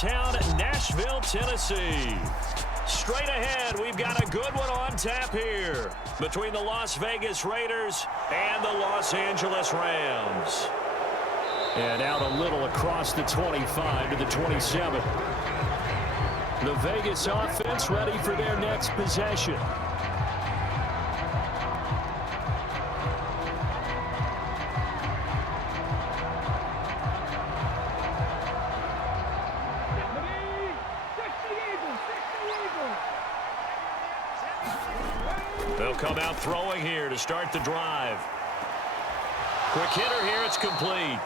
downtown Nashville, Tennessee. Straight ahead, we've got a good one on tap here between the Las Vegas Raiders and the Los Angeles Rams. And out a little across the 25 to the 27. The Vegas offense ready for their next possession. They'll come out throwing here to start the drive. Quick hitter here, it's complete.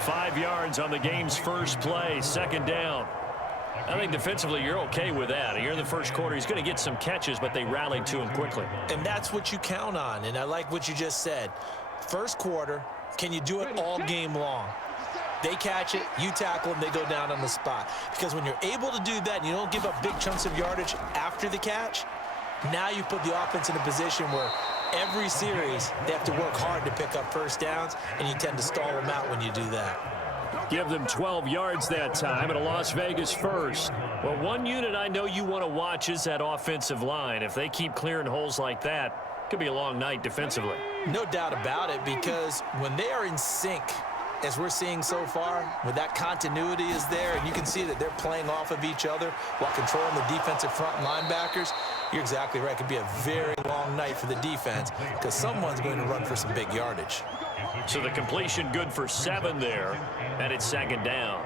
5 yards on the game's first play, second down. I think defensively you're okay with that. Here in the first quarter, he's going to get some catches, but they rallied to him quickly. And that's what you count on, and I like what you just said. First quarter, can you do it all game long? They catch it, you tackle them, they go down on the spot. Because when you're able to do that and you don't give up big chunks of yardage after the catch, now you put the offense in a position where every series they have to work hard to pick up first downs, and you tend to stall them out when you do that. Give them 12 yards that time and a Las Vegas first. Well, one unit I know you want to watch is that offensive line. If they keep clearing holes like that, it could be a long night defensively. No doubt about it, because when they are in sync, as we're seeing so far, when that continuity is there and you can see that they're playing off of each other while controlling the defensive front linebackers, you're exactly right. It could be a very long night for the defense because someone's going to run for some big yardage. So the completion good for 7 there, and it's second down.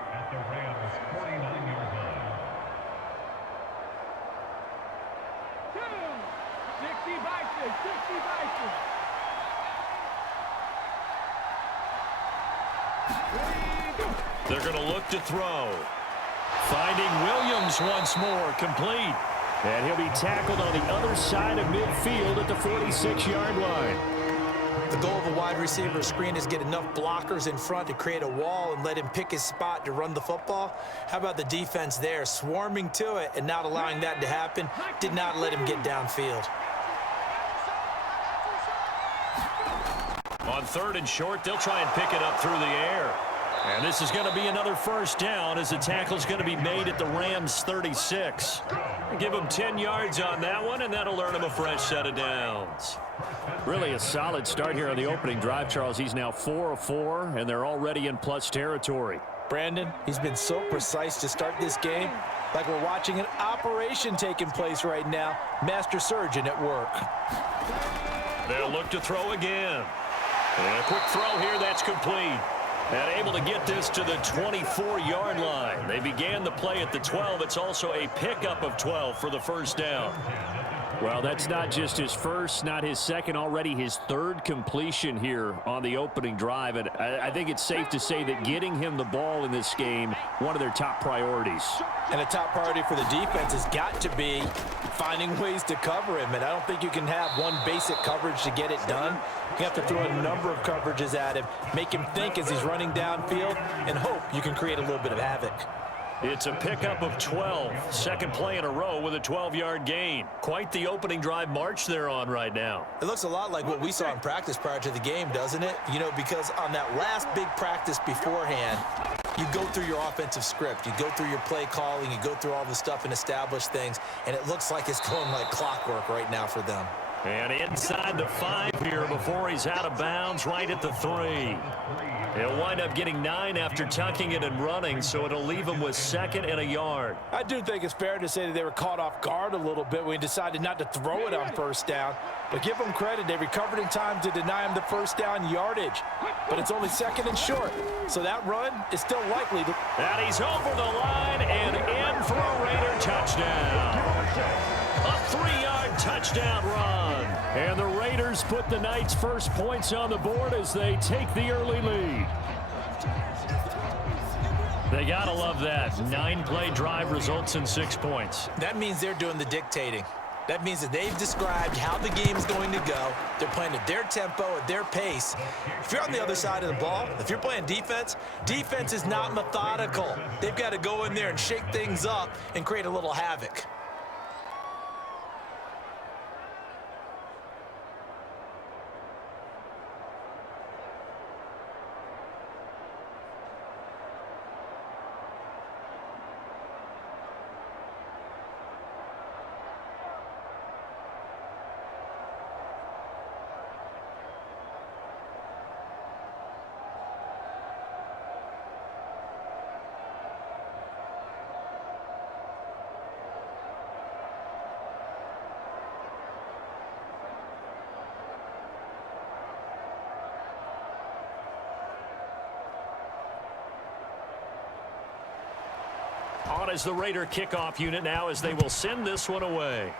They're going to look to throw. Finding Williams once more, complete. And he'll be tackled on the other side of midfield at the 46-yard line. The goal of a wide receiver screen is get enough blockers in front to create a wall and let him pick his spot to run the football. How about the defense there, swarming to it and not allowing that to happen? Did not let him get downfield. On 3rd and short, they'll try and pick it up through the air. And this is going to be another first down as the tackle's going to be made at the Rams' 36. Give them 10 yards on that one, and that'll earn them a fresh set of downs. Really a solid start here on the opening drive, Charles. He's now 4 of 4, and they're already in plus territory. Brandon, he's been so precise to start this game, like we're watching an operation taking place right now. Master surgeon at work. They'll look to throw again. And a quick throw here, that's complete. And able to get this to the 24-yard line. They began the play at the 12. It's also a pickup of 12 for the first down. Well, that's not just his first, not his second, already his 3rd completion here on the opening drive. And I think it's safe to say that getting him the ball in this game, one of their top priorities. And a top priority for the defense has got to be finding ways to cover him. And I don't think you can have one basic coverage to get it done. You have to throw a number of coverages at him, make him think as he's running downfield, and hope you can create a little bit of havoc. It's a pickup of 12. Second play in a row with a 12-yard gain. Quite the opening drive march they're on right now. It looks a lot like what we saw in practice prior to the game, doesn't it? You know, because on that last big practice beforehand, you go through your offensive script. You go through your play calling. You go through all the stuff and establish things. And it looks like it's going like clockwork right now for them. And inside the 5 here before he's out of bounds, right at the 3. He'll wind up getting 9 after tucking it and running, so it'll leave him with 2nd and a yard. I do think it's fair to say that they were caught off guard a little bit when he decided not to throw it on first down. But give them credit. They recovered in time to deny him the first down yardage. But it's only 2nd and short, so that run is still likely to... And he's over the line and in for a Raider touchdown. A 3-yard touchdown run. And the Raiders put the night's first points on the board as they take the early lead. They gotta love that. 9-play drive results in 6 points. That means they're doing the dictating. That means that they've described how the game is going to go. They're playing at their tempo, at their pace. If you're on the other side of the ball, if you're playing defense, defense is not methodical. They've got to go in there and shake things up and create a little havoc. On as the Raider kickoff unit now as they will send this one away.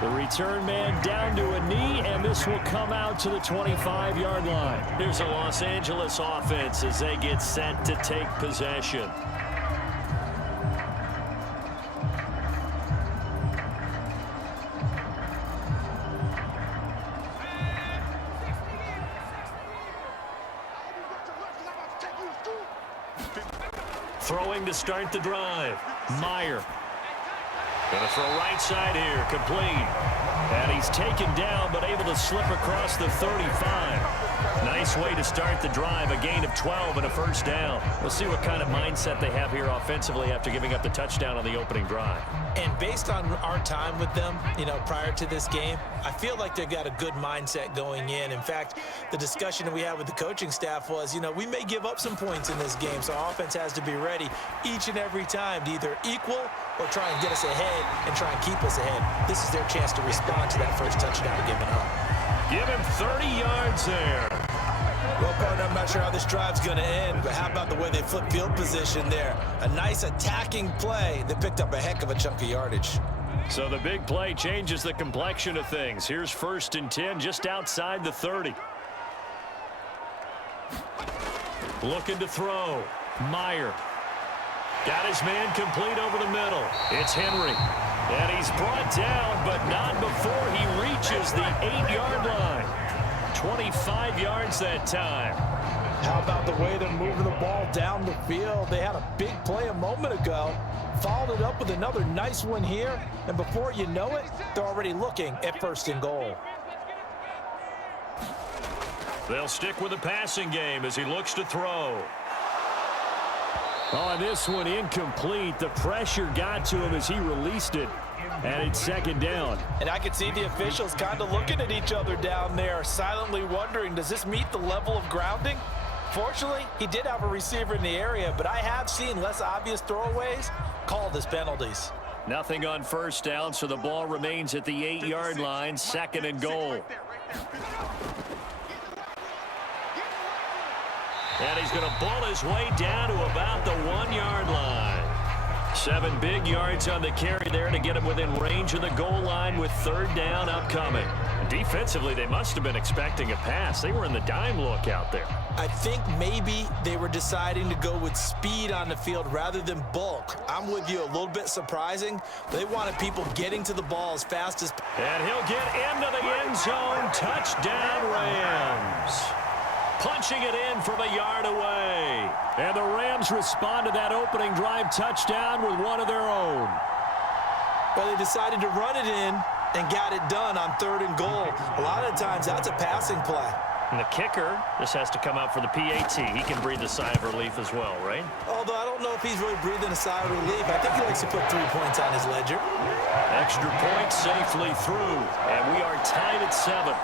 The return man down to a knee, and this will come out to the 25-yard line. Here's a Los Angeles offense as they get set to take possession. Throwing to start the drive. Meyer. Going to throw right side here. Complete. And he's taken down, but able to slip across the 35. Nice way to start the drive. A gain of 12 and a first down. We'll see what kind of mindset they have here offensively after giving up the touchdown on the opening drive. And based on our time with them, prior to this game, I feel like they've got a good mindset going in. In fact, the discussion that we had with the coaching staff was, we may give up some points in this game, so our offense has to be ready each and every time to either equal or try and get us ahead and try and keep us ahead. This is their chance to respond to that first touchdown given up. Give him 30 yards there. Well, partner, I'm not sure how this drive's going to end, but how about the way they flip field position there? A nice attacking play that picked up a heck of a chunk of yardage. So the big play changes the complexion of things. Here's 1st and 10 just outside the 30. Looking to throw. Meyer. Got his man complete over the middle. It's Henry. And he's brought down, but not before he reaches the 8-yard line. 25 yards that time. How about the way they're moving the ball down the field? They had a big play a moment ago, followed it up with another nice one here, and before you know it, they're already looking at 1st and goal. They'll stick with the passing game as he looks to throw. On this one, incomplete. The pressure got to him as he released it. And it's 2nd down. And I could see the officials kind of looking at each other down there, silently wondering, does this meet the level of grounding? Fortunately, he did have a receiver in the area, but I have seen less obvious throwaways called as penalties. Nothing on 1st down, so the ball remains at the 8-yard line, 2nd and goal. And he's going to bull his way down to about the 1-yard line. 7 big yards on the carry there to get him within range of the goal line with 3rd down upcoming. Defensively, they must have been expecting a pass. They were in the dime look out there. I think maybe they were deciding to go with speed on the field rather than bulk. I'm with you, a little bit surprising. They wanted people getting to the ball as fast as... And he'll get into the end zone. Touchdown, Rams. Punching it in from a yard away. And the Rams respond to that opening drive touchdown with one of their own. Well, they decided to run it in and got it done on 3rd and goal. A lot of times, that's a passing play. And the kicker, this has to come out for the PAT. He can breathe a sigh of relief as well, right? Although I don't know if he's really breathing a sigh of relief. I think he likes to put 3 points on his ledger. Extra point safely through. And we are tied at 7.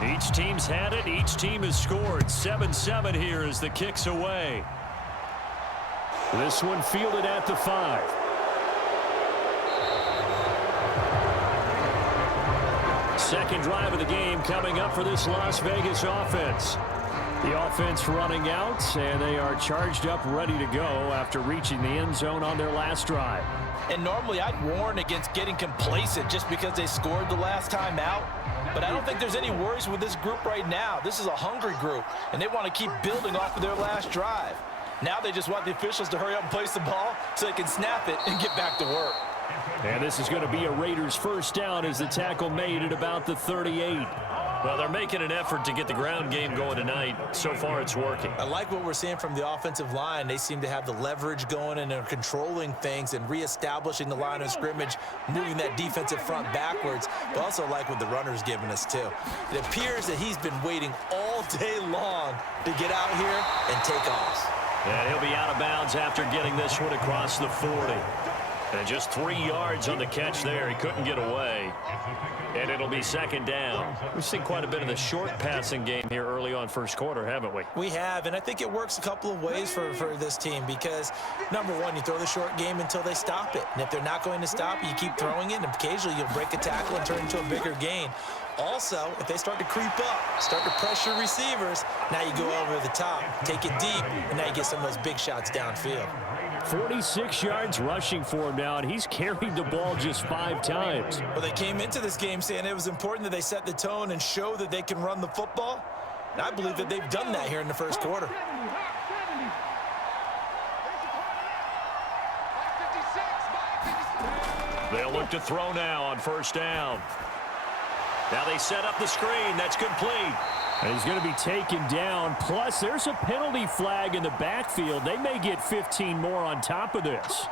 Each team's had it. Each team has scored. 7-7 here as the kick's away. This one fielded at the 5. Second drive of the game coming up for this Las Vegas offense. The offense running out, and they are charged up, ready to go after reaching the end zone on their last drive. And normally I'd warn against getting complacent just because they scored the last time out. But I don't think there's any worries with this group right now. This is a hungry group, and they want to keep building off of their last drive. Now they just want the officials to hurry up and place the ball so they can snap it and get back to work. And this is going to be a Raiders first down as the tackle made at about the 38. Well, they're making an effort to get the ground game going tonight. So far, it's working. I like what we're seeing from the offensive line. They seem to have the leverage going, and they're controlling things and reestablishing the line of scrimmage, moving that defensive front backwards. But also like what the runner's giving us, too. It appears that he's been waiting all day long to get out here and take off. And he'll be out of bounds after getting this one across the 40. And just 3 yards on the catch there. He couldn't get away. And it'll be second down. We've seen quite a bit of the short passing game here early on first quarter, haven't we? We have, and I think it works a couple of ways for this team because, number one, you throw the short game until they stop it. And if they're not going to stop it, you keep throwing it, and occasionally you'll break a tackle and turn it into a bigger gain. Also, if they start to creep up, start to pressure receivers, now you go over the top, take it deep, and now you get some of those big shots downfield. 46 yards rushing for him now, and he's carried the ball just 5 times. Well, they came into this game saying it was important that they set the tone and show that they can run the football. And I believe that they've done that here in the first quarter. They'll look to throw now on first down. Now they set up the screen. That's complete. And he's going to be taken down. Plus, there's a penalty flag in the backfield. They may get 15 more on top of this.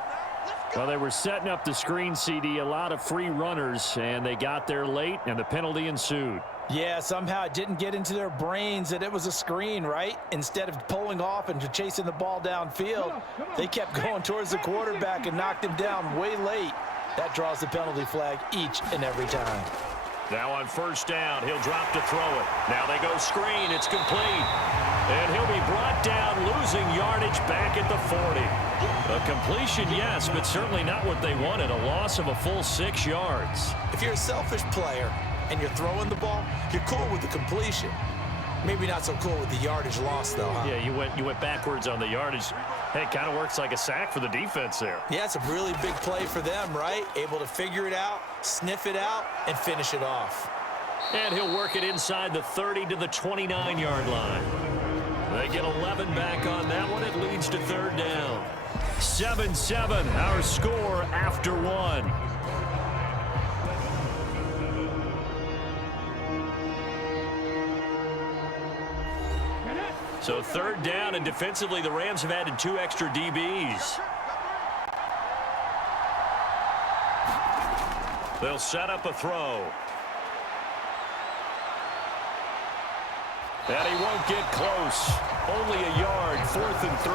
Well, they were setting up the screen, CD, a lot of free runners, and they got there late, and the penalty ensued. Yeah, somehow it didn't get into their brains that it was a screen, right? Instead of pulling off and chasing the ball downfield, they kept going towards the quarterback and knocked him down way late. That draws the penalty flag each and every time. Now on first down, he'll drop to throw it. Now they go screen. It's complete. And he'll be brought down, losing yardage back at the 40. A completion, yes, but certainly not what they wanted. A loss of a full 6 yards. If you're a selfish player and you're throwing the ball, you're cool with the completion. Maybe not so cool with the yardage loss, though, huh? Yeah, you went backwards on the yardage. Hey, it kind of works like a sack for the defense there. Yeah, it's a really big play for them, right? Able to figure it out, sniff it out, and finish it off. And he'll work it inside the 30 to the 29-yard line. They get 11 back on that one. It leads to third down. 7-7, our score after 1. So third down, and defensively, the Rams have added 2 extra DBs. They'll set up a throw. And he won't get close. Only a yard, 4th and 3.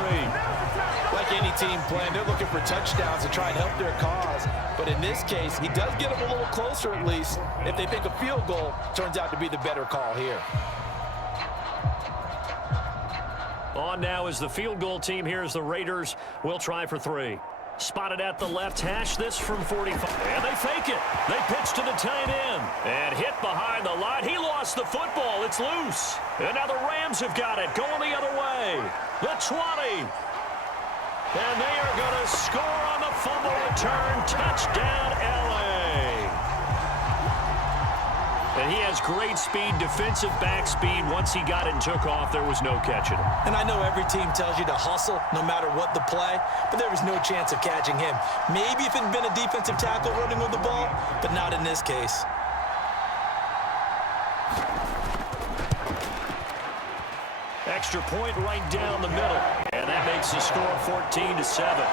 Like any team playing, they're looking for touchdowns to try and help their cause. But in this case, he does get them a little closer at least. If they think a field goal turns out to be the better call here. On now is the field goal team here as the Raiders will try for 3. Spotted at the left hash, this from 45. And they fake it. They pitch to the tight end. And hit behind the line. He lost the football. It's loose. And now the Rams have got it. Going the other way. The 20. And they are going to score on the fumble return. Touchdown, LA. And he has great speed, defensive back speed. Once he got it and took off, there was no catching him. And I know every team tells you to hustle no matter what the play, but there was no chance of catching him. Maybe if it had been a defensive tackle running with the ball, but not in this case. Extra point right down the middle. And that makes the score 14-7.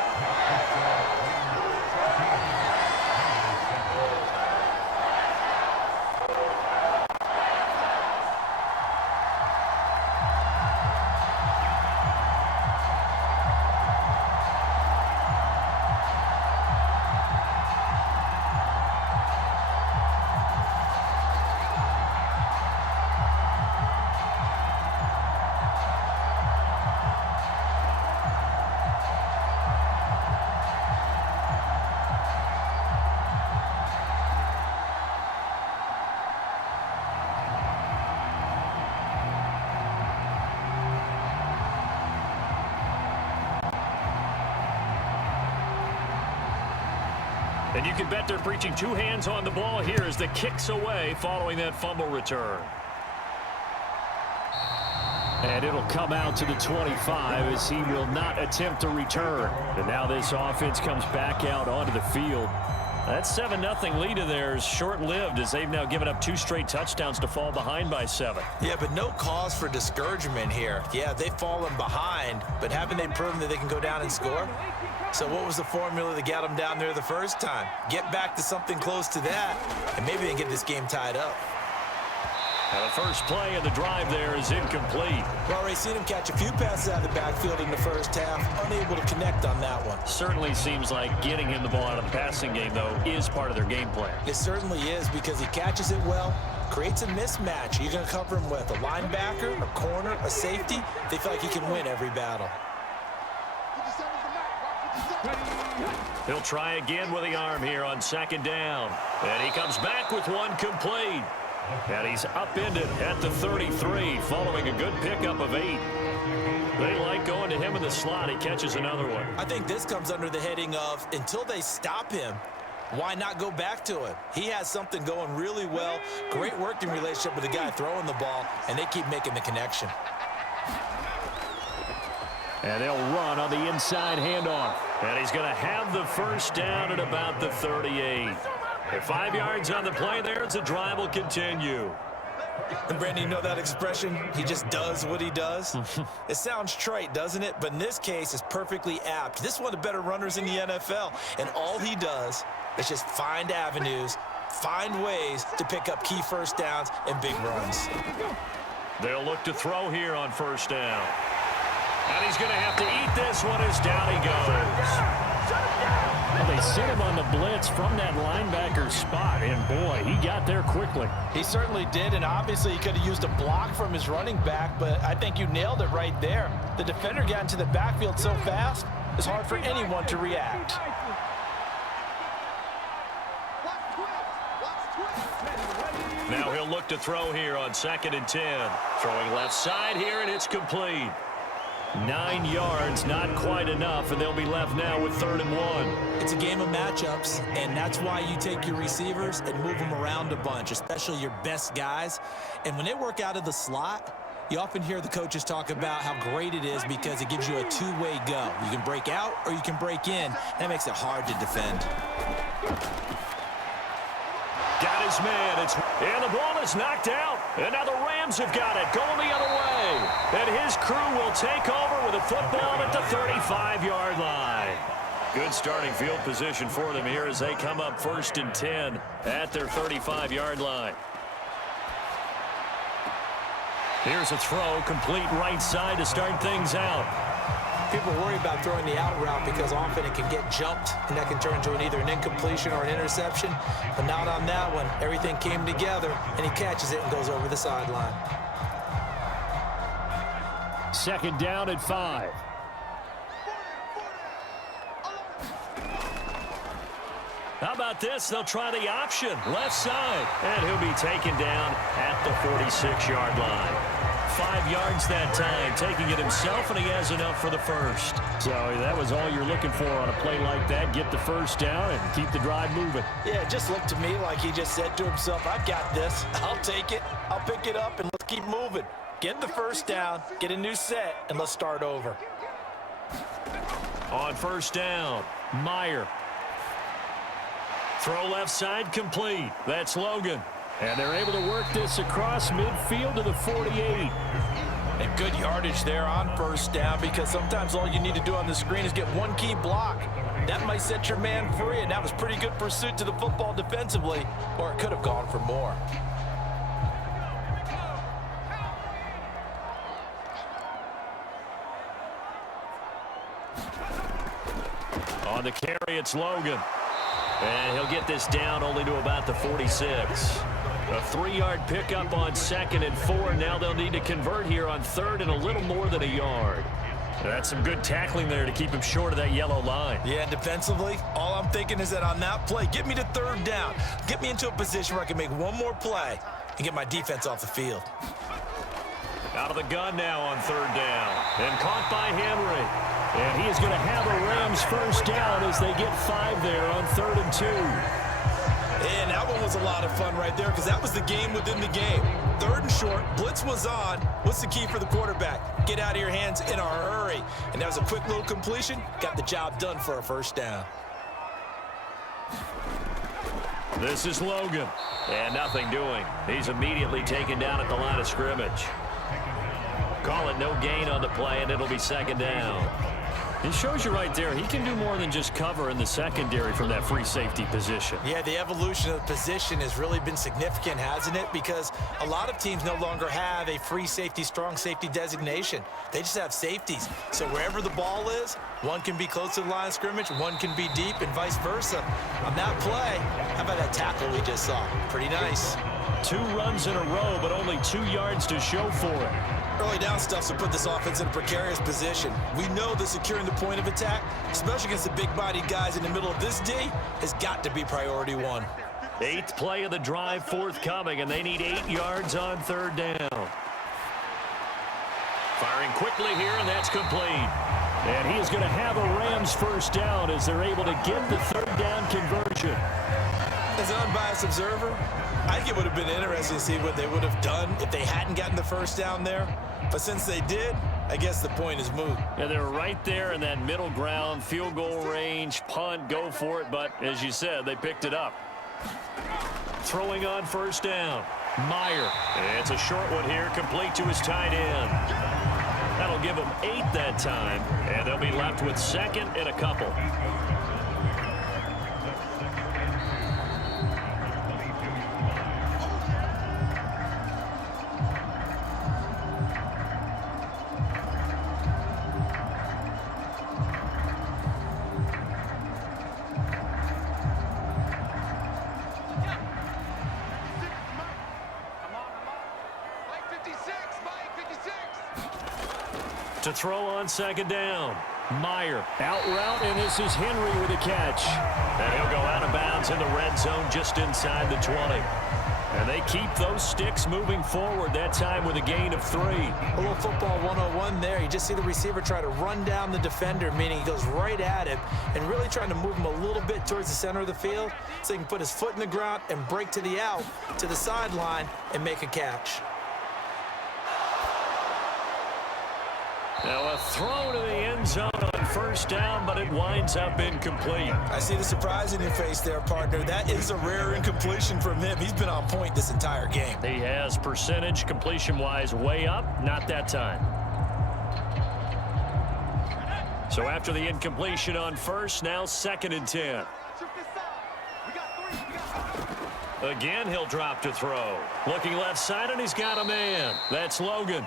And you can bet they're preaching 2 hands on the ball here as the kick's away following that fumble return. And it'll come out to the 25 as he will not attempt to return. And now this offense comes back out onto the field. That 7-0 lead of theirs short-lived as they've now given up 2 straight touchdowns to fall behind by 7. Yeah, but no cause for discouragement here. Yeah, they've fallen behind, but haven't they proven that they can go down and score? So what was the formula that got them down there the first time? Get back to something close to that, and maybe they can get this game tied up. Now the first play of the drive there is incomplete. We've already seen him catch a few passes out of the backfield in the first half, unable to connect on that one. Certainly seems like getting him the ball out of the passing game, though, is part of their game plan. It certainly is because he catches it well, creates a mismatch. You're going to cover him with a linebacker, a corner, a safety. They feel like he can win every battle. He'll try again with the arm here on 2nd down. And he comes back with one complete. And he's upended at the 33 following a good pickup of 8. They like going to him in the slot. He catches another one. I think this comes under the heading of until they stop him, why not go back to him? He has something going really well. Great working relationship with the guy throwing the ball, and they keep making the connection. And they'll run on the inside handoff. And he's going to have the first down at about the 38. At 5 yards on the play there, the drive will continue. And Brandon, you know that expression? He just does what he does. It sounds trite, doesn't it? But in this case, it's perfectly apt. This is one of the better runners in the NFL. And all he does is just find avenues, find ways to pick up key first downs and big runs. They'll look to throw here on 1st down. And he's going to have to eat this one as down he goes. Well, they sent him on the blitz from that linebacker spot, and boy, he got there quickly. He certainly did, and obviously he could have used a block from his running back, but I think you nailed it right there. The defender got into the backfield so fast, it's hard for anyone to react. Now he'll look to throw here on 2nd and 10. Throwing left side here, and it's complete. 9 yards, not quite enough, and they'll be left now with 3rd and 1. It's a game of matchups, and that's why you take your receivers and move them around a bunch, especially your best guys. And when they work out of the slot, you often hear the coaches talk about how great it is because it gives you a two-way go. You can break out or you can break in. That makes it hard to defend. Got his man. And the ball is knocked out. And now the Rams have got it. Going the other way. And his crew will take over with a football at the 35-yard line. Good starting field position for them here as they come up 1st and 10 at their 35-yard line. Here's a throw, complete right side to start things out. People worry about throwing the out route because often it can get jumped, and that can turn into either an incompletion or an interception. But not on that one. Everything came together, and he catches it and goes over the sideline. 2nd down at 5. How about this? They'll try the option, left side. And he'll be taken down at the 46-yard line. 5 yards that time, taking it himself, and he has enough for the first. So that was all you're looking for on a play like that. Get the first down and keep the drive moving. Yeah, it just looked to me like he just said to himself, I got this. I'll take it. I'll pick it up, and let's keep moving. Get the first down, get a new set, and let's start over. On 1st down, Meyer. Throw left side complete. That's Logan. And they're able to work this across midfield to the 48. And good yardage there on 1st down because sometimes all you need to do on the screen is get one key block. That might set your man free, and that was pretty good pursuit to the football defensively, or it could have gone for more. On the carry, it's Logan. And he'll get this down only to about the 46. A 3-yard pickup on 2nd and 4. Now they'll need to convert here on 3rd and a little more than a yard. That's some good tackling there to keep him short of that yellow line. Yeah, and defensively, all I'm thinking is that on that play, get me to 3rd down. Get me into a position where I can make one more play and get my defense off the field. Out of the gun now on 3rd down. And caught by Henry. And he is going to have a Rams first down as they get 5 there on 3rd and 2. And that one was a lot of fun right there because that was the game within the game. 3rd and short, blitz was on. What's the key for the quarterback? Get out of your hands in a hurry. And that was a quick little completion. Got the job done for a first down. This is Logan. And nothing doing. He's immediately taken down at the line of scrimmage. Call it no gain on the play, and it'll be second down. It shows you right there, he can do more than just cover in the secondary from that free safety position. Yeah, the evolution of the position has really been significant, hasn't it? Because a lot of teams no longer have a free safety, strong safety designation. They just have safeties. So wherever the ball is, one can be close to the line of scrimmage, one can be deep, and vice versa. On that play, how about that tackle we just saw? Pretty nice. 2 runs in a row, but only 2 yards to show for it. Early down stuff to put this offense in a precarious position. We know that securing the point of attack, especially against the big-bodied guys in the middle of this D, has got to be priority 1. 8th play of the drive forthcoming, and they need 8 yards on 3rd down. Firing quickly here, and that's complete. And he is going to have a Rams first down as they're able to get the 3rd down conversion. As an unbiased observer, I think it would have been interesting to see what they would have done if they hadn't gotten the first down there. But since they did, I guess the point is moot. Yeah, they're right there in that middle ground, field goal range, punt, go for it. But as you said, they picked it up. Throwing on first down, Meyer. It's a short one here, complete to his tight end. That'll give them 8 that time, and they'll be left with 2nd and a couple. To throw on 2nd down. Meyer out route, and this is Henry with a catch. And he'll go out of bounds in the red zone just inside the 20. And they keep those sticks moving forward, that time with a gain of 3. A little football 101 there. You just see the receiver try to run down the defender, meaning he goes right at him and really trying to move him a little bit towards the center of the field so he can put his foot in the ground and break to the out, to the sideline, and make a catch. Now a throw to the end zone on first down, but it winds up incomplete. I see the surprise in your face there, partner. That is a rare incompletion from him. He's been on point this entire game. He has percentage completion-wise way up, not that time. So after the incompletion on first, now 2nd and 10. Again, he'll drop to throw. Looking left side, and he's got a man. That's Logan.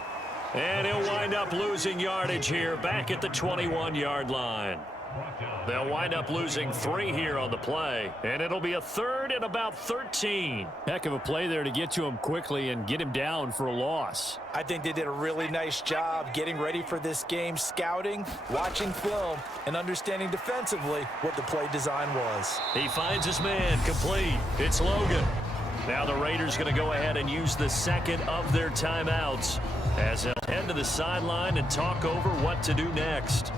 And he'll wind up losing yardage here back at the 21-yard line. They'll wind up losing 3 here on the play, and it'll be a 3rd and about 13. Heck of a play there to get to him quickly and get him down for a loss. I think they did a really nice job getting ready for this game, scouting, watching film, and understanding defensively what the play design was. He finds his man, complete. It's Logan. Now the Raiders going to go ahead and use the 2nd of their timeouts as they'll head to the sideline and talk over what to do next.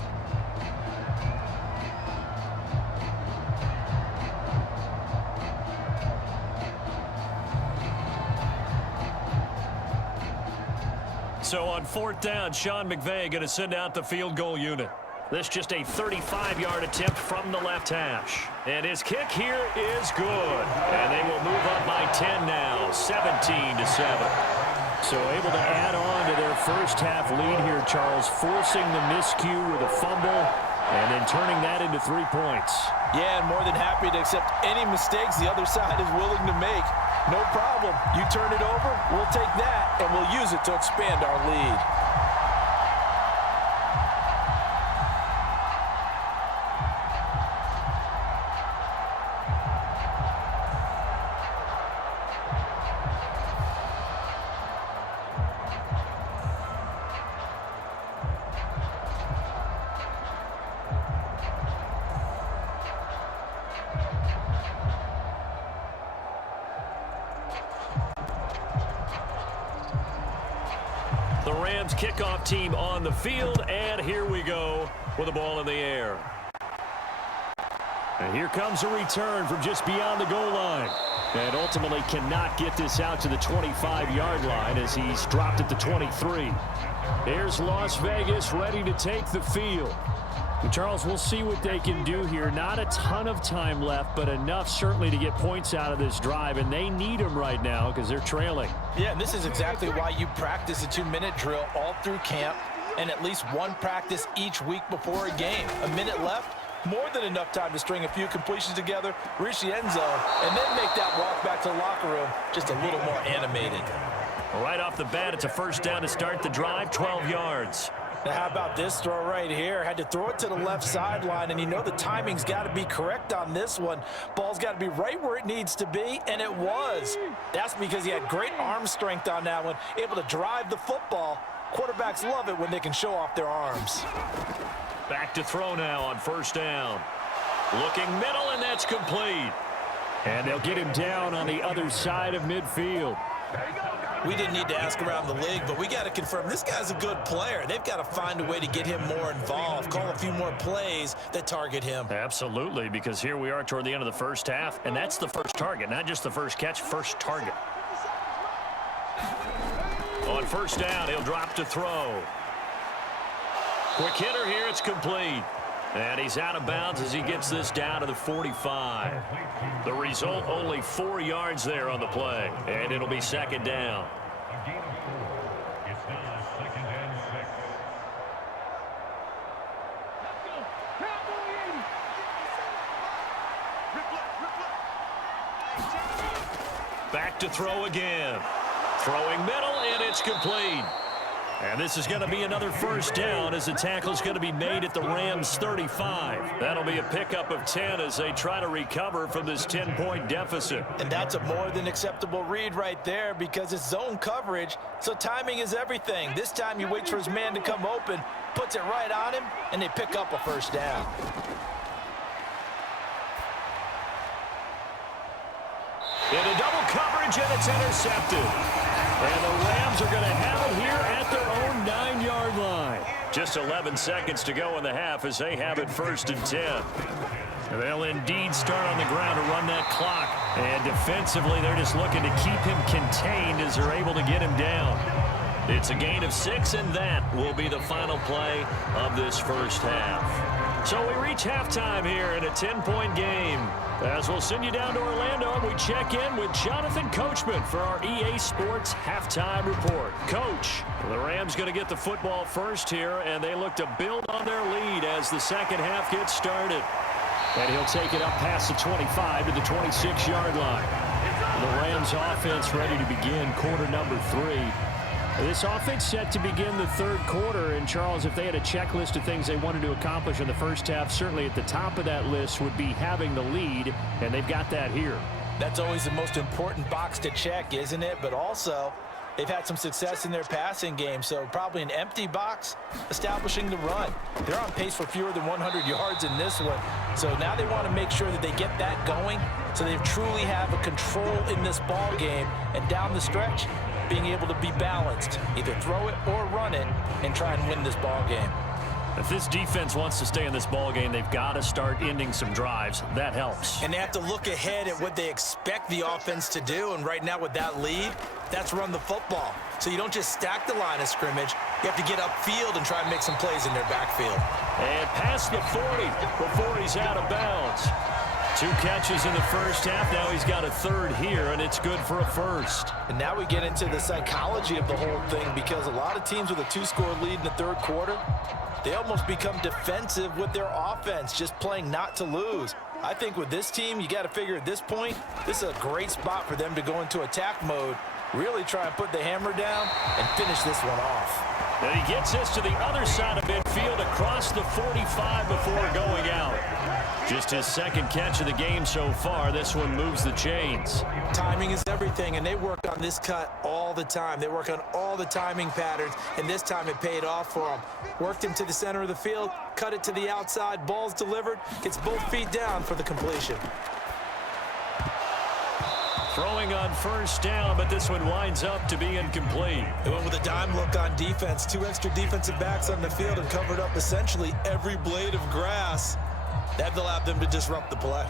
So on 4th down, Sean McVay going to send out the field goal unit. This just a 35-yard attempt from the left hash. And his kick here is good. And they will move up by 10 now, 17-7. So able to add on to their first half lead here, Charles, forcing the miscue with a fumble and then turning that into 3 points. Yeah, and more than happy to accept any mistakes the other side is willing to make. No problem. You turn it over, we'll take that, and we'll use it to expand our lead. The Rams kickoff team on the field, and here we go with the ball in the air. And here comes a return from just beyond the goal line. And ultimately cannot get this out to the 25-yard line as he's dropped at the 23. Here's Las Vegas ready to take the field. Charles, we'll see what they can do here. Not a ton of time left, but enough certainly to get points out of this drive, and they need them right now because they're trailing. Yeah, and this is exactly why you practice a 2-minute drill all through camp and at least one practice each week before a game. A minute left, more than enough time to string a few completions together, reach the end zone, and then make that walk back to the locker room just a little more animated. Right off the bat, it's a first down to start the drive, 12 yards. Now, how about this throw right here? Had to throw it to the left sideline, and you know the timing's got to be correct on this one. Ball's got to be right where it needs to be, and it was. That's because he had great arm strength on that one, able to drive the football. Quarterbacks love it when they can show off their arms. Back to throw now on first down. Looking middle, and that's complete. And they'll get him down on the other side of midfield. We didn't need to ask around the league, but we got to confirm this guy's a good player. They've got to find a way to get him more involved, call a few more plays that target him. Absolutely, because here we are toward the end of the first half, and that's the first target, not just the first catch, first target. On first down, he'll drop to throw. Quick hitter here, it's complete. And he's out of bounds as he gets this down to the 45. The result, only 4 yards there on the play. And it'll be second down. Back to throw again. Throwing middle, and it's complete. And this is going to be another first down as the tackle is going to be made at the Rams' 35. That'll be a pickup of 10 as they try to recover from this 10-point deficit. And that's a more than acceptable read right there because it's zone coverage, so timing is everything. This time he waits for his man to come open, puts it right on him, and they pick up a first down. Into double coverage, and it's intercepted. And the Rams are going to have it here at their own 9-yard line. Just 11 seconds to go in the half as they have it first and 10. They'll indeed start on the ground to run that clock. And defensively, they're just looking to keep him contained as they're able to get him down. It's a gain of 6, and that will be the final play of this first half. So we reach halftime here in a 10-point game. As we'll send you down to Orlando, and we check in with Jonathan Coachman for our EA Sports Halftime Report. Coach, the Rams going to get the football first here, and they look to build on their lead as the second half gets started. And he'll take it up past the 25 to the 26-yard line. The Rams offense ready to begin quarter number 3. This offense set to begin the third quarter, and Charles, if they had a checklist of things they wanted to accomplish in the first half, certainly at the top of that list would be having the lead, and they've got that here. That's always the most important box to check, isn't it? But also, they've had some success in their passing game, so probably an empty box establishing the run. They're on pace for fewer than 100 yards in this one, so now they want to make sure that they get that going so they truly have a control in this ball game, and down the stretch, being able to be balanced, either throw it or run it, and try and win this ball game. If this defense wants to stay in this ball game, they've got to start ending some drives. That helps. And they have to look ahead at what they expect the offense to do, and right now with that lead, that's run the football. So you don't just stack the line of scrimmage, you have to get upfield and try and make some plays in their backfield. And past the 40 before he's out of bounds. 2 catches in the first half. Now he's got a third here, and it's good for a first. And now we get into the psychology of the whole thing, because a lot of teams with a 2-score lead in the third quarter, they almost become defensive with their offense, just playing not to lose. I think with this team, you got to figure at this point, this is a great spot for them to go into attack mode, really try and put the hammer down and finish this one off. And he gets this to the other side of midfield across the 45 before going out. Just his second catch of the game so far. This one moves the chains. Timing is everything, and they work on this cut all the time. They work on all the timing patterns, and this time it paid off for them. Worked him to the center of the field, cut it to the outside, ball's delivered, gets both feet down for the completion. Throwing on first down, but this one winds up to be incomplete. They went with a dime look on defense. 2 extra defensive backs on the field and covered up essentially every blade of grass. That allowed them to disrupt the play.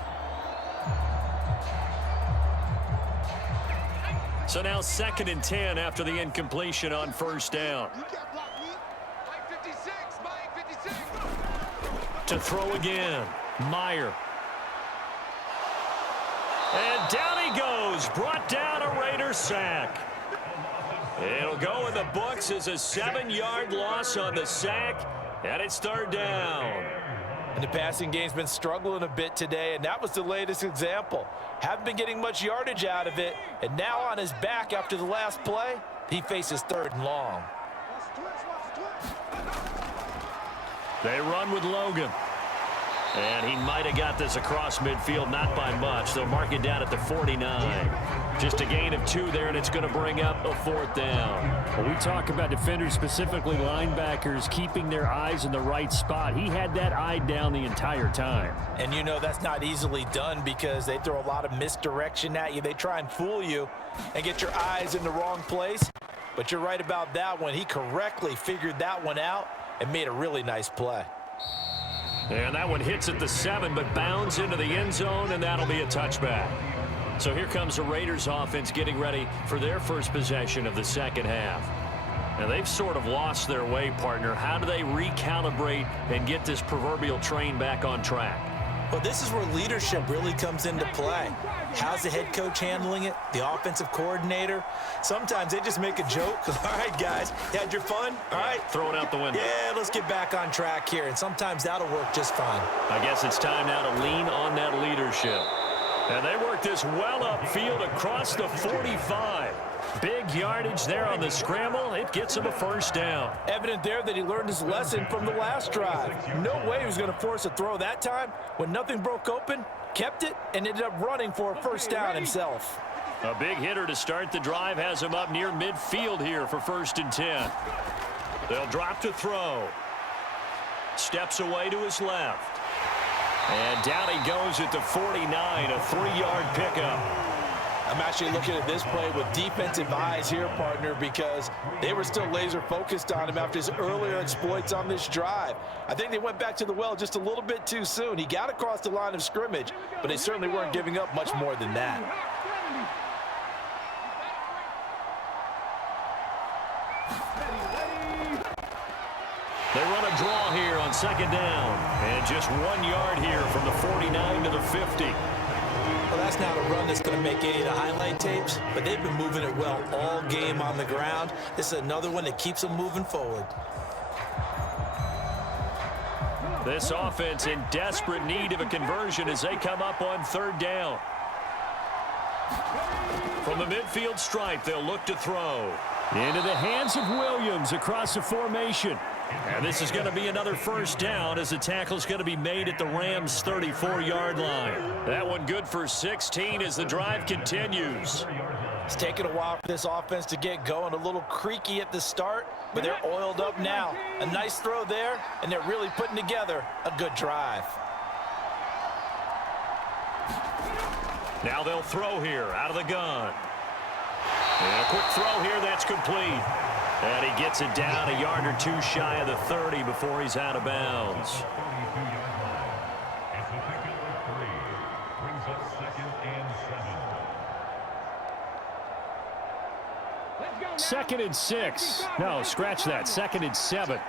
So now 2nd and 10 after the incompletion on first down. To throw again. Meyer. And down he goes. Brought down a Raiders sack. It'll go in the books as a 7-yard loss on the sack. And it's third down. And the passing game's been struggling a bit today, and that was the latest example. Haven't been getting much yardage out of it, and now on his back after the last play, he faces third and long. They run with Logan. And he might have got this across midfield, not by much. They'll mark it down at the 49. Just a gain of 2 there, and it's going to bring up a fourth down. Well, we talk about defenders, specifically linebackers, keeping their eyes in the right spot. He had that eye down the entire time. And you know that's not easily done because they throw a lot of misdirection at you. They try and fool you and get your eyes in the wrong place. But you're right about that one. He correctly figured that one out and made a really nice play. And that one hits at the 7, but bounds into the end zone, and that'll be a touchback. So here comes the Raiders offense getting ready for their first possession of the second half. Now they've sort of lost their way, partner. How do they recalibrate and get this proverbial train back on track? Well, this is where leadership really comes into play. How's the head coach handling it? The offensive coordinator? Sometimes they just make a joke. All right, guys, you had your fun? All right. Throw it out the window. Yeah, let's get back on track here. And sometimes that'll work just fine. I guess it's time now to lean on that leadership. And they work this well upfield across the 45. Big yardage there on the scramble. It gets him a first down. Evident there that he learned his lesson from the last drive. No way he was going to force a throw that time. When nothing broke open, kept it, and ended up running for a first down himself. A big hitter to start the drive has him up near midfield here for 1st and 10. They'll drop to throw. Steps away to his left. And down he goes at the 49, a 3-yard pickup. I'm actually looking at this play with defensive eyes here, partner, because they were still laser focused on him after his earlier exploits on this drive. I think they went back to the well just a little bit too soon. He got across the line of scrimmage, but they certainly weren't giving up much more than that. They run a draw here on second down. And just 1 yard here from the 49 to the 50. Well, that's not a run that's going to make any of the highlight tapes, but they've been moving it well all game on the ground. This is another one that keeps them moving forward. This offense in desperate need of a conversion as they come up on third down. From the midfield stripe, they'll look to throw. Into the hands of Williams across the formation. And this is going to be another first down as the tackle's going to be made at the Rams' 34-yard line. That one good for 16 as the drive continues. It's taken a while for this offense to get going. A little creaky at the start, but they're oiled up now. A nice throw there, and they're really putting together a good drive. Now they'll throw here out of the gun. And a quick throw here, that's complete. And he gets it down a yard or 2 shy of the 30 before he's out of bounds. Second and 6. No, scratch that. 2nd and 7.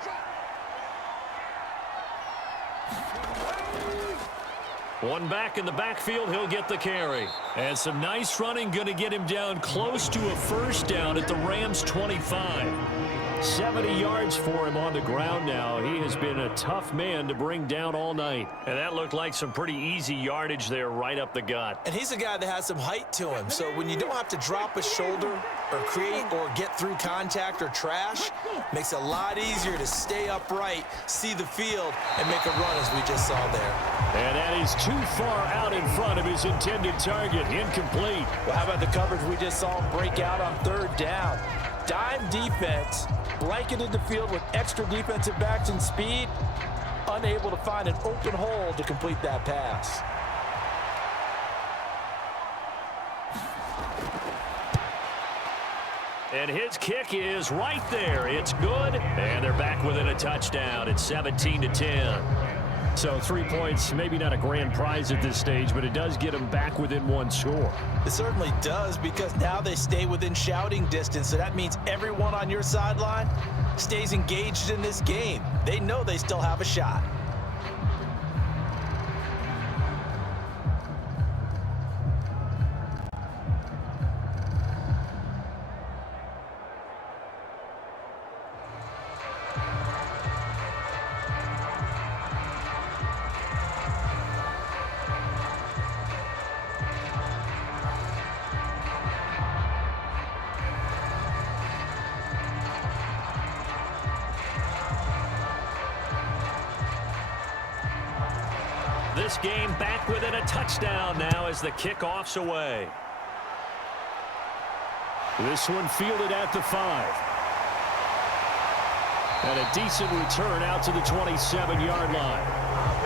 One back in the backfield, he'll get the carry. And some nice running going to get him down close to a first down at the Rams' 25. 70 yards for him on the ground now. He has been a tough man to bring down all night. And that looked like some pretty easy yardage there right up the gut. And he's a guy that has some height to him. So when you don't have to drop a shoulder or create or get through contact or trash, makes it a lot easier to stay upright, see the field, and make a run as we just saw there. And that is too far out in front of his intended target. Incomplete. Well, how about the coverage we just saw him break out on third down? Dime defense, blanketed the field with extra defensive backs and speed, unable to find an open hole to complete that pass. And his kick is right there. It's good. And they're back within a touchdown. It's 17-10. So 3 points, maybe not a grand prize at this stage, but it does get them back within 1 score. It certainly does, because now they stay within shouting distance. So that means everyone on your sideline stays engaged in this game. They know they still have a shot. This game back within a touchdown now as the kickoff's away. This one fielded at the 5. And a decent return out to the 27-yard line.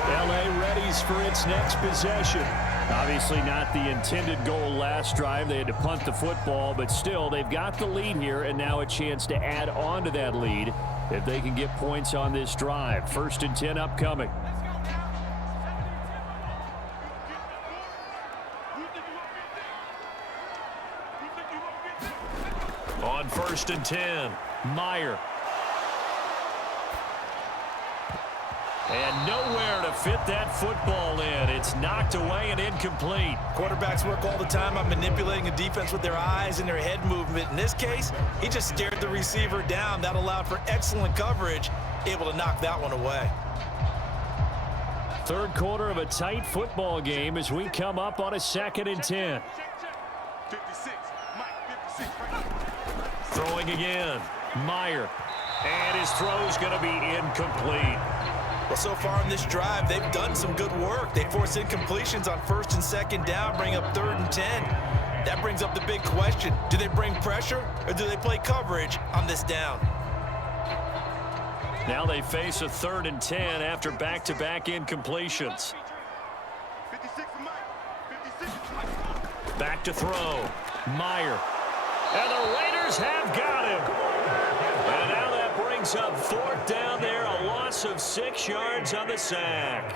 LA readies for its next possession. Obviously not the intended goal last drive. They had to punt the football, but still they've got the lead here and now a chance to add on to that lead if they can get points on this drive. 1st and 10 upcoming. On 1st and 10, Meyer. And nowhere to fit that football in. It's knocked away and incomplete. Quarterbacks work all the time on manipulating a defense with their eyes and their head movement. In this case, he just stared the receiver down. That allowed for excellent coverage, able to knock that one away. 3rd quarter of a tight football game as we come up on a 2nd and 10. Throwing again, Meyer. And his throw's going to be incomplete. Well, so far in this drive, they've done some good work. They force incompletions on 1st and 2nd down, bring up 3rd and 10. That brings up the big question. Do they bring pressure or do they play coverage on this down? Now they face a 3rd and 10 after back-to-back incompletions. Back to throw, Meyer. And the Raiders have got him. And now that brings up 4th down there, a loss of 6 yards on the sack.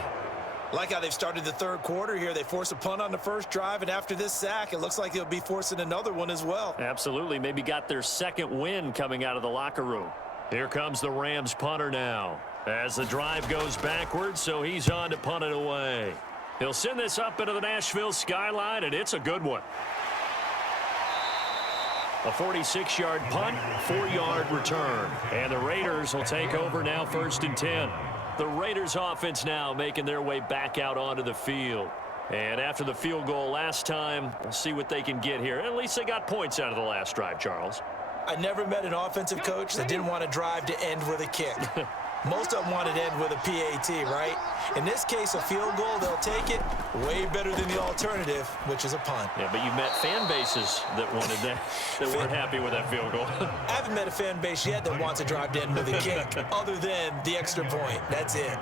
Like how they've started the 3rd quarter here. They force a punt on the 1st drive, and after this sack, it looks like they'll be forcing another one as well. Absolutely. Maybe got their 2nd win coming out of the locker room. Here comes the Rams punter now. As the drive goes backwards, so he's on to punt it away. He'll send this up into the Nashville skyline, and it's a good one. A 46-yard punt, 4-yard return. And the Raiders will take over now 1st and 10. The Raiders offense now making their way back out onto the field. And after the field goal last time, we'll see what they can get here. At least they got points out of the last drive, Charles. I never met an offensive coach that didn't want to drive to end with a kick. Most of them wanted to end with a PAT, right? In this case, a field goal, they'll take it. Way better than the alternative, which is a punt. Yeah, but you've met fan bases that wanted that, that weren't happy with that field goal. I haven't met a fan base yet that wants to drive to end with a kick, other than the extra point. That's it.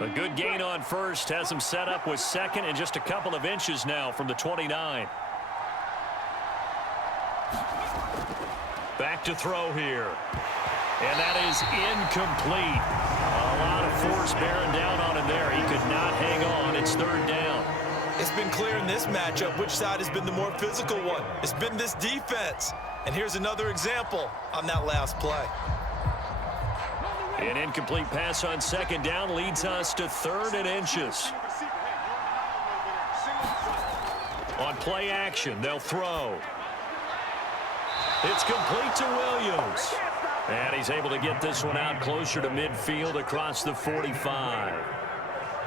A good gain on 1st has him set up with 2nd and just a couple of inches now from the 29. Back to throw here. And that is incomplete. A lot of force bearing down on him there. He could not hang on. It's 3rd down. It's been clear in this matchup which side has been the more physical one. It's been this defense. And here's another example on that last play. An incomplete pass on 2nd down leads us to 3rd and inches. On play action, they'll throw. It's complete to Williams. And he's able to get this one out closer to midfield across the 45.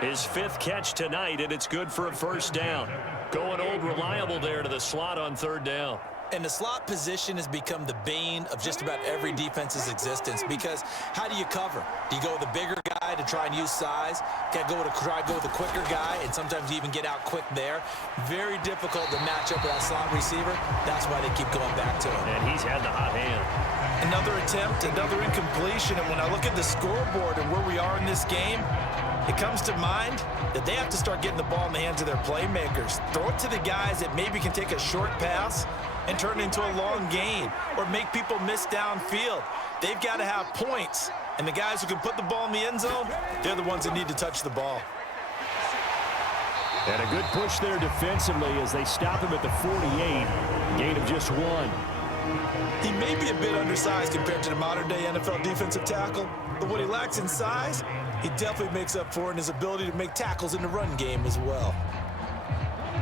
His 5th catch tonight, and it's good for a 1st down. Going old reliable there to the slot on 3rd down. And the slot position has become the bane of just about every defense's existence, because how do you cover? Do you go with a bigger guy to try and use size? Got to try to go with a quicker guy, and sometimes you even get out quick there. Very difficult to match up with that slot receiver. That's why they keep going back to him. And he's had the hot hand. Another attempt, another incompletion, and when I look at the scoreboard and where we are in this game, it comes to mind that they have to start getting the ball in the hands of their playmakers. Throw it to the guys that maybe can take a short pass and turn it into a long gain or make people miss downfield. They've got to have points, and the guys who can put the ball in the end zone, they're the ones that need to touch the ball. And a good push there defensively as they stop him at the 48. Gain of just 1. He may be a bit undersized compared to the modern-day NFL defensive tackle, but what he lacks in size, he definitely makes up for in his ability to make tackles in the run game as well.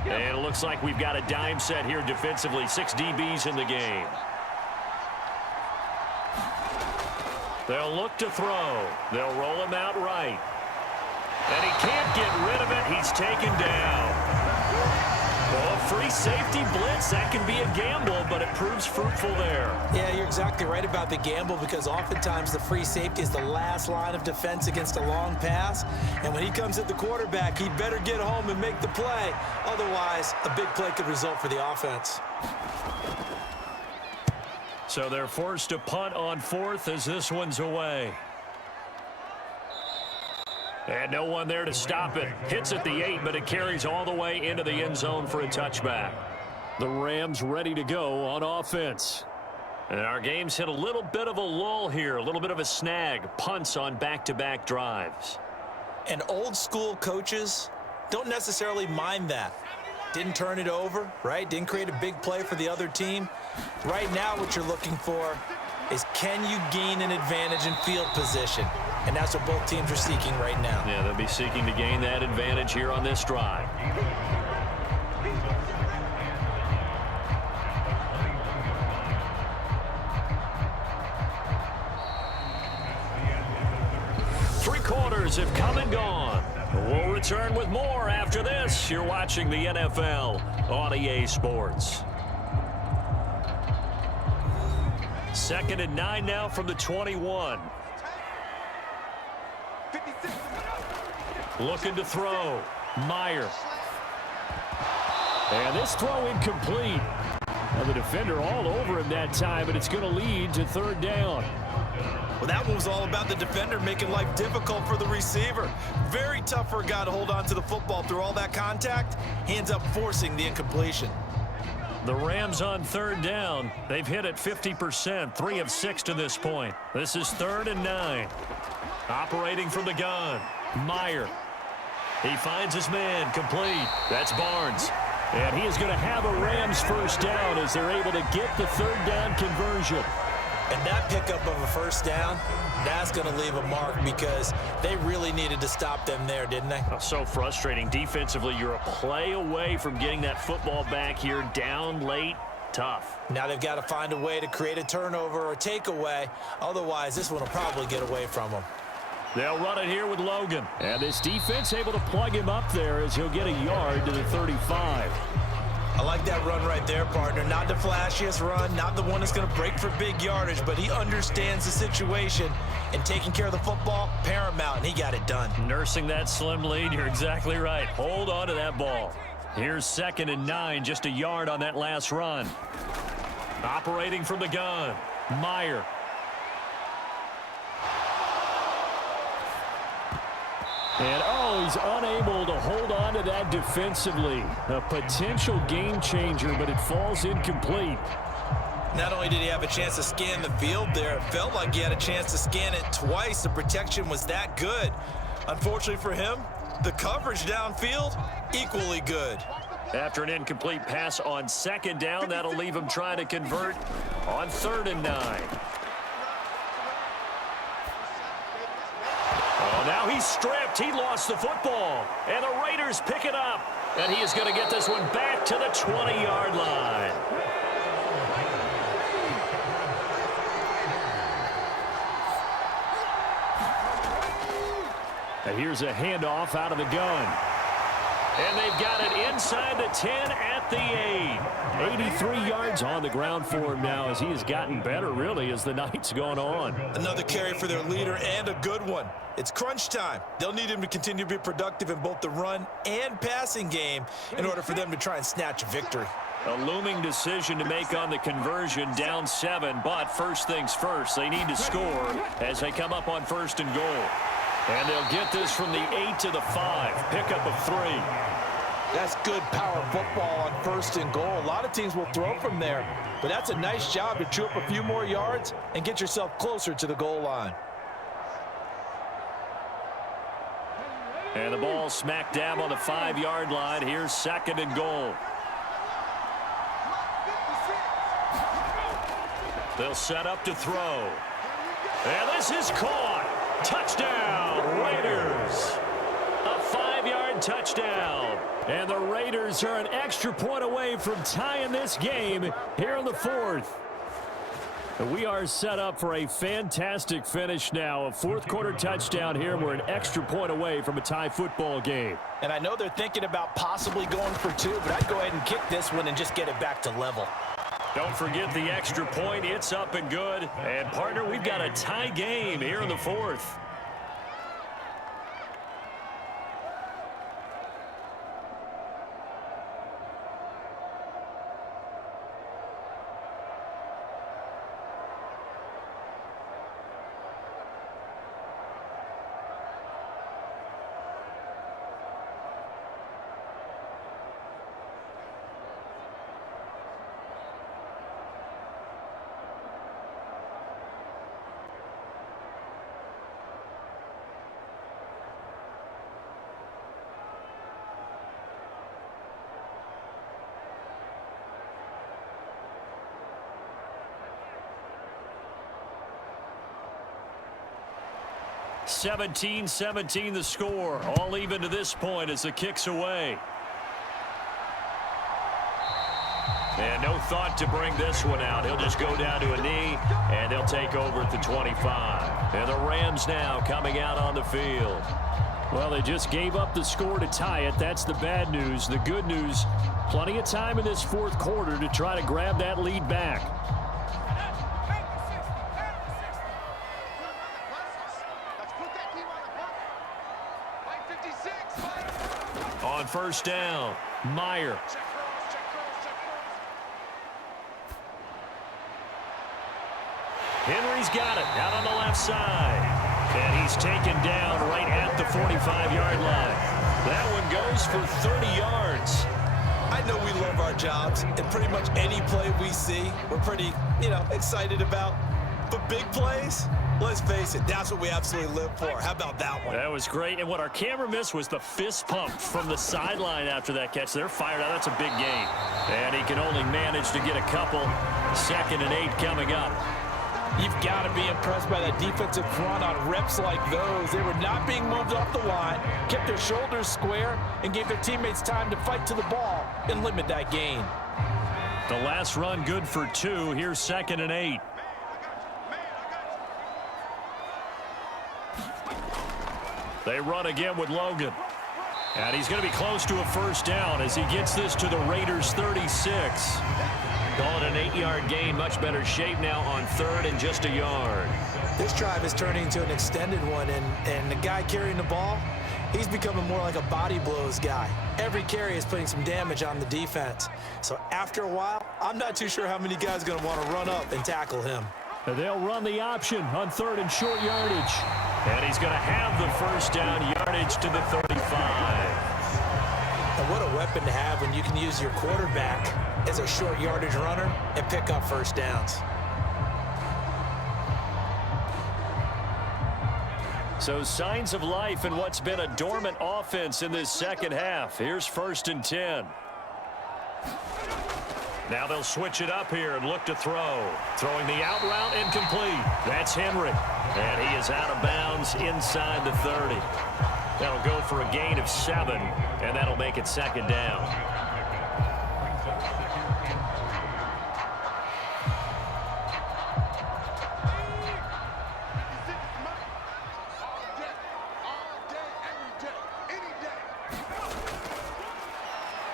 And it looks like we've got a dime set here defensively. 6 DBs in the game. They'll look to throw. They'll roll him out right. And he can't get rid of it. He's taken down. Oh, a free safety blitz. That can be a gamble, but it proves fruitful there. Yeah, you're exactly right about the gamble because oftentimes the free safety is the last line of defense against a long pass. And when he comes at the quarterback, he better get home and make the play. Otherwise, a big play could result for the offense. So they're forced to punt on fourth as this one's away. And no one there to stop it. Hits at the 8, but it carries all the way into the end zone for a touchback. The Rams ready to go on offense. And our game's hit a little bit of a lull here, a little bit of a snag. Punts on back-to-back drives. And old school coaches don't necessarily mind that. Didn't turn it over, right? Didn't create a big play for the other team. Right now what you're looking for is can you gain an advantage in field position? And that's what both teams are seeking right now. Yeah, they'll be seeking to gain that advantage here on this drive. Three quarters have come and gone. We'll return with more after this. You're watching the NFL on EA Sports. 2nd and 9 now from the 21. Looking to throw. Meyer. And this throw incomplete. Now the defender all over him that time, but it's going to lead to 3rd down. Well, that one was all about the defender making life difficult for the receiver. Very tough for a guy to hold on to the football through all that contact. He ends up forcing the incompletion. The Rams on 3rd down. They've hit it 50%, 3 of 6 to this point. This is 3rd and 9. Operating from the gun. Meyer. He finds his man, complete. That's Barnes. And he is going to have a Rams first down as they're able to get the 3rd down conversion. And that pickup of a first down, that's going to leave a mark because they really needed to stop them there, didn't they? Oh, so frustrating. Defensively, you're a play away from getting that football back here down late. Tough. Now they've got to find a way to create a turnover or takeaway. Otherwise, this one will probably get away from them. They'll run it here with Logan. And this defense able to plug him up there as he'll get a yard to the 35. I like that run right there, partner. Not the flashiest run, not the one that's going to break for big yardage, but he understands the situation, and taking care of the football, paramount, and he got it done. Nursing that slim lead, you're exactly right. Hold on to that ball. Here's 2nd and 9, just a yard on that last run. Operating from the gun, Meyer. And, oh, he's unable to hold on to that defensively. A potential game changer, but it falls incomplete. Not only did he have a chance to scan the field there, it felt like he had a chance to scan it twice. The protection was that good. Unfortunately for him, the coverage downfield, equally good. After an incomplete pass on 2nd down, that'll leave him trying to convert on 3rd and 9. Oh, now he's stripped. He lost the football. And the Raiders pick it up. And he is going to get this one back to the 20-yard line. And here's a handoff out of the gun. And they've got it inside the 10 at the 8. 83 yards on the ground for him now as he has gotten better, really, as the night's gone on. Another carry for their leader and a good one. It's crunch time. They'll need him to continue to be productive in both the run and passing game in order for them to try and snatch a victory. A looming decision to make on the conversion, down 7. But first things first, they need to score as they come up on 1st and goal. And they'll get this from the 8 to the 5. Pickup of 3. That's good power football on 1st and goal. A lot of teams will throw from there, but that's a nice job to chew up a few more yards and get yourself closer to the goal line. And the ball smack dab on the 5-yard line. Here's 2nd and goal. They'll set up to throw. And this is caught. Touchdown, Raiders. A 5-yard touchdown. And the Raiders are an extra point away from tying this game here in the 4th. We are set up for a fantastic finish now. A fourth-quarter touchdown here. We're an extra point away from a tie football game. And I know they're thinking about possibly going for two, but I'd go ahead and kick this one and just get it back to level. Don't forget the extra point. It's up and good. And, partner, we've got a tie game here in the fourth. (17-17) the score. All even to this point as the kick's away. And no thought to bring this one out. He'll just go down to a knee, and they'll take over at the 25. And the Rams now coming out on the field. Well, they just gave up the score to tie it. That's the bad news. The good news, plenty of time in this fourth quarter to try to grab that lead back. On first down, Meyer. Henry's got it out on the left side. And he's taken down right at the 45-yard line. That one goes for 30 yards. I know we love our jobs, and pretty much any play we see, we're pretty, excited about. But big plays, let's face it, that's what we absolutely live for. How about that one? That was great. And what our camera missed was the fist pump from the sideline after that catch. They're fired out. That's a big gain. And he can only manage to get a couple. 2nd and 8 coming up. You've got to be impressed by that defensive front on reps like those. They were not being moved off the line, kept their shoulders square, and gave their teammates time to fight to the ball and limit that gain. The last run good for 2. Here's 2nd and 8. They run again with Logan. And he's going to be close to a first down as he gets this to the Raiders' 36. Call it an 8-yard gain. Much better shape now on 3rd and just a yard. This drive is turning into an extended one, and the guy carrying the ball, he's becoming more like a body blows guy. Every carry is putting some damage on the defense. So after a while, I'm not too sure how many guys are going to want to run up and tackle him. They'll run the option on 3rd and short yardage. And he's going to have the first down, yardage to the 35. And what a weapon to have when you can use your quarterback as a short yardage runner and pick up first downs. So signs of life in what's been a dormant offense in this second half. Here's 1st and 10. Now they'll switch it up here and look to throw. Throwing the out route incomplete. That's Henry. And he is out of bounds inside the 30. That'll go for a gain of 7, and that'll make it 2nd down.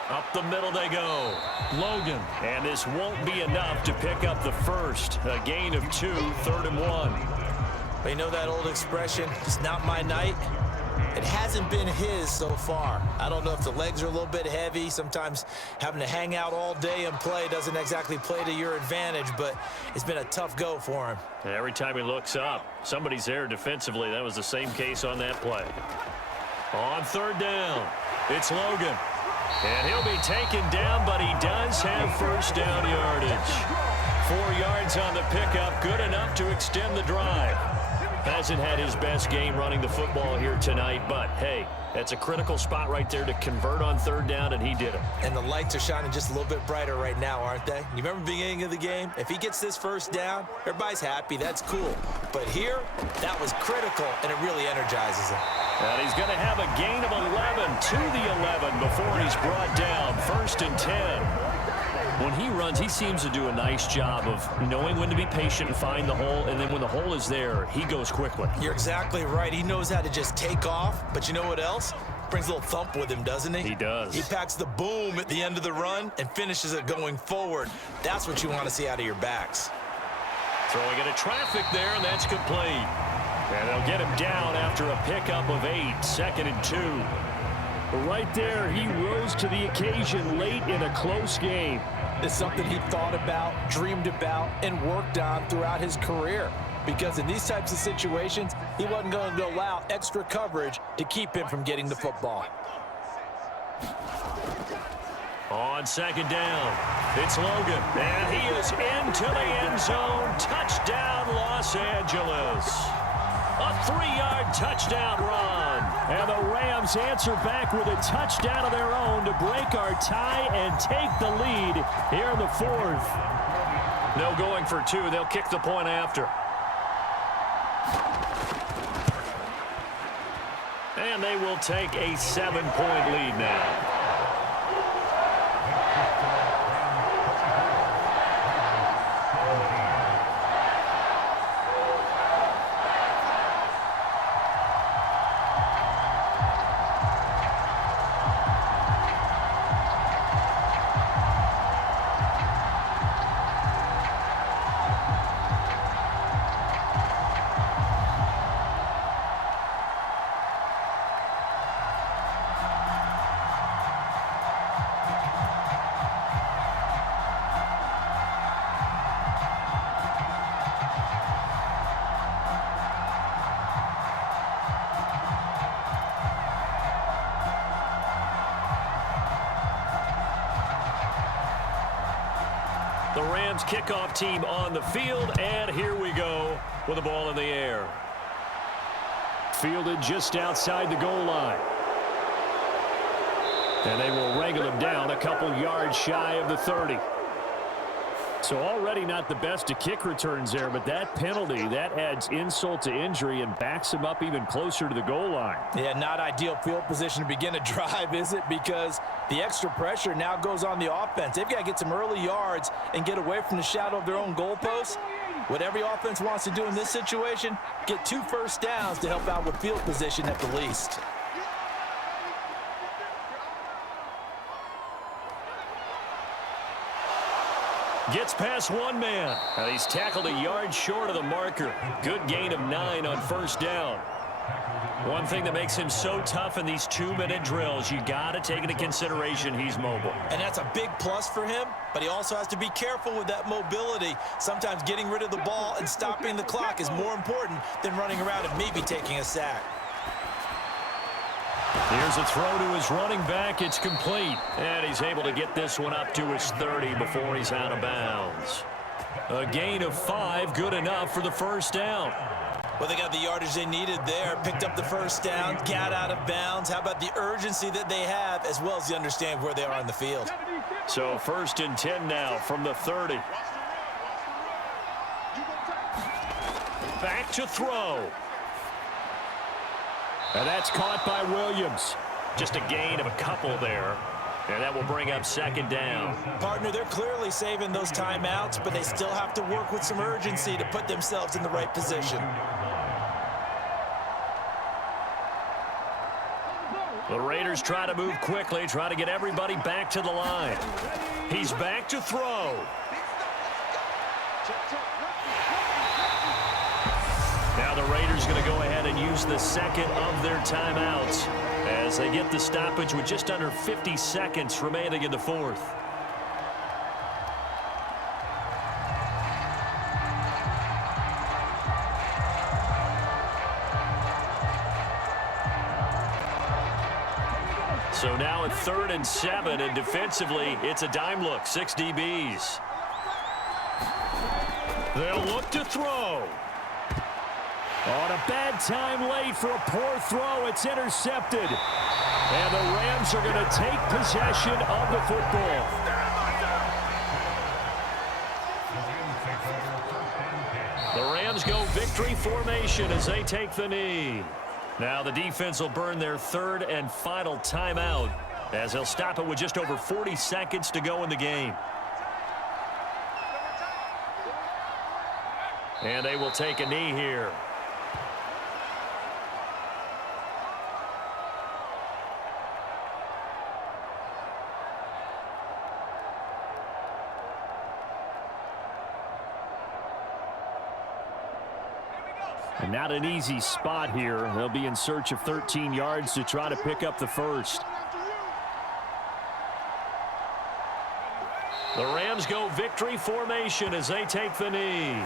Up the middle they go. Logan. And this won't be enough to pick up the first. A gain of 2, 3rd and 1. But you know that old expression, it's not my night? It hasn't been his so far. I don't know if the legs are a little bit heavy. Sometimes having to hang out all day and play doesn't exactly play to your advantage, but it's been a tough go for him. And every time he looks up, somebody's there defensively. That was the same case on that play. On 3rd down, it's Logan. And he'll be taken down, but he does have first down yardage. 4 yards on the pickup, good enough to extend the drive. Hasn't had his best game running the football here tonight, but hey, that's a critical spot right there to convert on 3rd down, and he did it. And the lights are shining just a little bit brighter right now, aren't they? You remember the beginning of the game? If he gets this first down, everybody's happy. That's cool. But here, that was critical, and it really energizes him. And he's going to have a gain of 11 to the 11 before he's brought down. 1st and 10. When he runs, he seems to do a nice job of knowing when to be patient and find the hole, and then when the hole is there, he goes quickly. You're exactly right. He knows how to just take off, but you know what else? Brings a little thump with him, doesn't he? He does. He packs the boom at the end of the run and finishes it going forward. That's what you want to see out of your backs. Throwing into traffic there, and that's complete. And they'll get him down after a pickup of 8, 2nd and 2. Right there, he rose to the occasion late in a close game. It's something he thought about, dreamed about, and worked on throughout his career. Because in these types of situations, he wasn't going to allow extra coverage to keep him from getting the football. On 2nd down, it's Logan, and he is into the end zone. Touchdown, Los Angeles. A 3-yard touchdown run. And the Rams answer back with a touchdown of their own to break our tie and take the lead here in the 4th. No going for 2. They'll kick the point after. And they will take a 7-point lead now. The Rams kickoff team on the field, and here we go with the ball in the air. Fielded just outside the goal line. And they will wrangle him down a couple yards shy of the 30. So already not the best of kick returns there, but that penalty, that adds insult to injury and backs him up even closer to the goal line. Yeah, not ideal field position to begin a drive, is it? Because the extra pressure now goes on the offense. They've got to get some early yards and get away from the shadow of their own goalposts. What every offense wants to do in this situation, get 2 first downs to help out with field position at the least. Gets past one man. Now he's tackled a yard short of the marker. Good gain of 9 on first down. One thing that makes him so tough in these 2-minute drills, you got to take into consideration he's mobile. And that's a big plus for him, but he also has to be careful with that mobility. Sometimes getting rid of the ball and stopping the clock is more important than running around and maybe taking a sack. Here's a throw to his running back. It's complete. And he's able to get this one up to his 30 before he's out of bounds. A gain of 5, good enough for the first down. Well, they got the yardage they needed there, picked up the first down, got out of bounds. How about the urgency that they have, as well as the understanding where they are on the field? So 1st and 10 now from the 30. Back to throw. And that's caught by Williams. Just a gain of a couple there. And that will bring up 2nd down. Partner, they're clearly saving those timeouts, but they still have to work with some urgency to put themselves in the right position. The Raiders try to move quickly, try to get everybody back to the line. He's back to throw. Now the Raiders going to go ahead and use the 2nd of their timeouts as they get the stoppage with just under 50 seconds remaining in the 4th. So now at 3rd and 7, and defensively, it's a dime look, 6 DBs. They'll look to throw. On a bad time late for a poor throw, it's intercepted. And the Rams are going to take possession of the football. The Rams go victory formation as they take the knee. Now the defense will burn their 3rd and final timeout as they'll stop it with just over 40 seconds to go in the game. And they will take a knee here. And not an easy spot here. They'll be in search of 13 yards to try to pick up the first. The Rams go victory formation as they take the knee.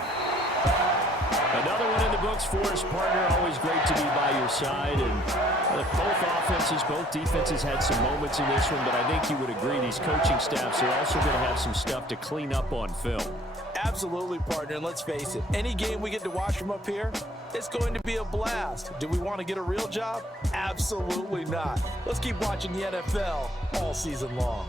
Another one in the books for us, partner. Always great to be by your side. And both offenses, both defenses had some moments in this one, but I think you would agree these coaching staffs are also going to have some stuff to clean up on film. Absolutely, partner, and let's face it, any game we get to watch from up here, it's going to be a blast. Do we want to get a real job? Absolutely not. Let's keep watching the NFL all season long.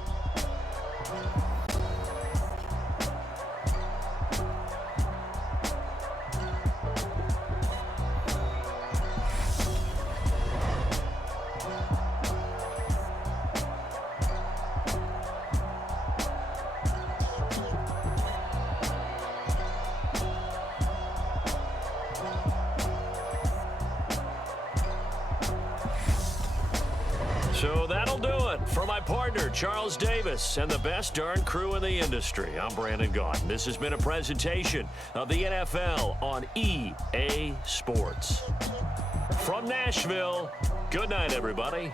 So that'll do it for my partner, Charles Davis, and the best darn crew in the industry. I'm Brandon Gaudin. This has been a presentation of the NFL on EA Sports. From Nashville, good night, everybody.